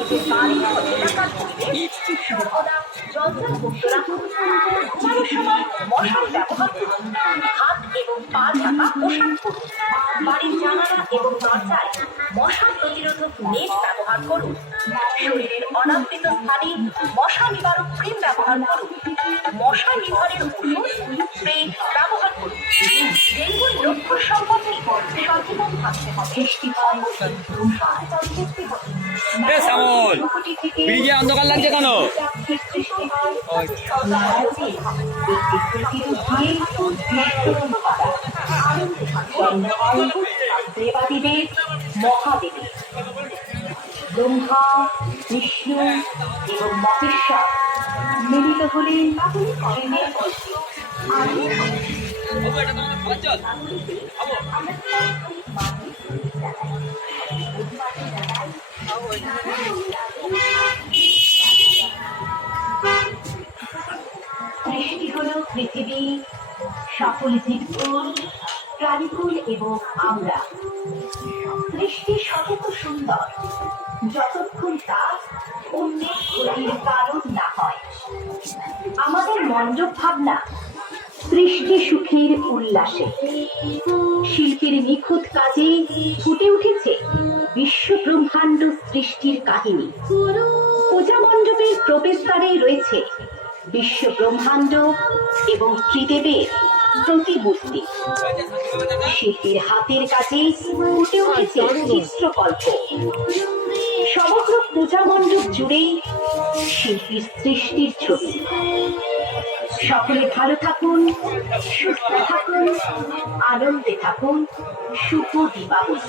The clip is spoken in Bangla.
এতে বাড়ি ও এলাকার পরিবেশ সর্বদা জঞ্জালমুক্ত রাখুন। ঘুমানোর সময় মশারি ব্যবহার করুন। হাত এবং পা ঢাকা পোশাক পরুন। বাড়ির জানালা এবং দরজায় মশা প্রতিরোধক নেট ব্যবহার করুন। শরীরের অনাবৃত স্থানে মশা নিবারক ক্রিম ব্যবহার করুন। মশা নিধনের ওষুধ স্প্রে ব্যবহার করুন। ডেঙ্গুর লক্ষণ সম্পর্কে সচেতন থাকতে হবে। অন্ধকার লাগছে কেন? দেবাদিদেব মহাদেবী ব্রহ্মা, বিষ্ণু এবং মহেশ্বর মিলিত হলেন সৃষ্টি হল পৃথিবী, সকল জীবকুল, প্রাণীকুল এবং আমরা। সৃষ্টি শত সুন্দর যতক্ষণ তা অন্যের ক্ষতির কারণ না হয়। আমাদের মণ্ডপ ভাবনা সৃষ্টি সুখের উল্লাসে। শিল্পীর নিখুঁত কাজে ফুটে উঠেছে বিশ্ব ব্রহ্মাণ্ড সৃষ্টির কাহিনী। পূজা মণ্ডপের প্রবেশদ্বারে রয়েছে বিশ্ব ব্রহ্মাণ্ড এবং ত্রিদেবের প্রতিমূর্তি। শিল্পীর হাতের কাজে ফুটে উঠেছে চিত্রকল্প। সমগ্র পূজা মণ্ডপ জুড়ে শিল্পীর সৃষ্টির ছবি। সকলে ভালো থাকুন, সুস্থ থাকুন, আনন্দে থাকুন। শুভ দীপাবলি।